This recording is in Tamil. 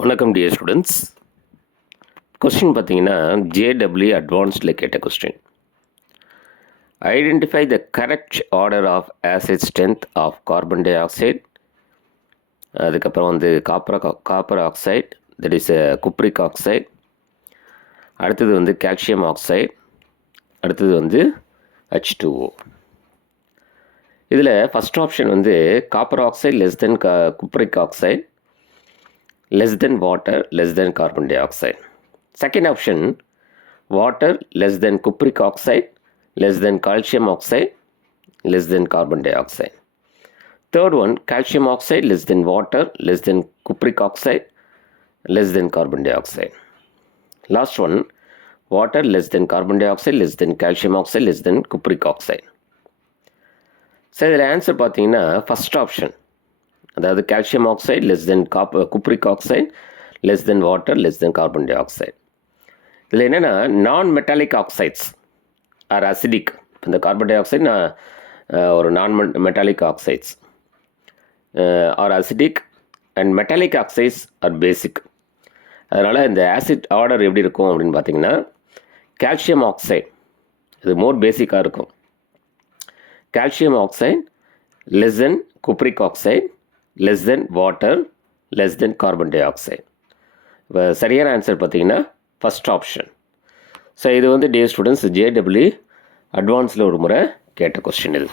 வணக்கம் டியர் ஸ்டூடெண்ட்ஸ். கொஸ்டின் பார்த்தீங்கன்னா ஜேடபிள்யூ அட்வான்ஸ்டில் கேட்ட question. Identify the correct order of acid strength of carbon tie ஆக்சைடு, அதுக்கப்புறம் வந்து copper oxide, that is cupric oxide, அடுத்தது வந்து கால்சியம் ஆக்சைடு, அடுத்தது வந்து H2O. இதில் ஃபஸ்ட் ஆப்ஷன் வந்து காப்பர் ஆக்சைடு லெஸ் தென் cupric oxide, less than water, less than carbon dioxide. Second option, water less than cupric oxide, less than calcium oxide, less than carbon dioxide. Third one, calcium oxide less than water, less than cupric oxide, less than carbon dioxide. Last one, water less than carbon dioxide, less than calcium oxide, less than cupric oxide. So இதில் ஆன்சர் பார்த்தீங்கன்னா ஃபஸ்ட் ஆப்ஷன், அதாவது கால்சியம் ஆக்சைடு லெஸ் தென் cupric oxide, less then water, less then carbon di oxide. இதில் என்னென்னா non metallic oxides are acidic. இந்த கார்பன் டை ஆக்சைடு ஒரு non metallic oxides are acidic and metallic oxides are basic. அதனால் இந்த ஆசிட் ஆர்டர் எப்படி இருக்கும் அப்படின்னு பார்த்தீங்கன்னா கால்சியம் ஆக்சைடு இது மோர் பேசிக்காக இருக்கும். கால்சியம் ஆக்சைடு லெஸ் தென் cupric oxide, less than water, less than carbon dioxide. இப்போ சரியான ஆன்சர் பார்த்தீங்கன்னா ஃபஸ்ட் ஆப்ஷன். ஸோ இது வந்து டியர் ஸ்டூடெண்ட்ஸ் ஜேடபிள்யூ அட்வான்ஸில் ஒரு முறை கேட்ட கொஸ்டின் இது.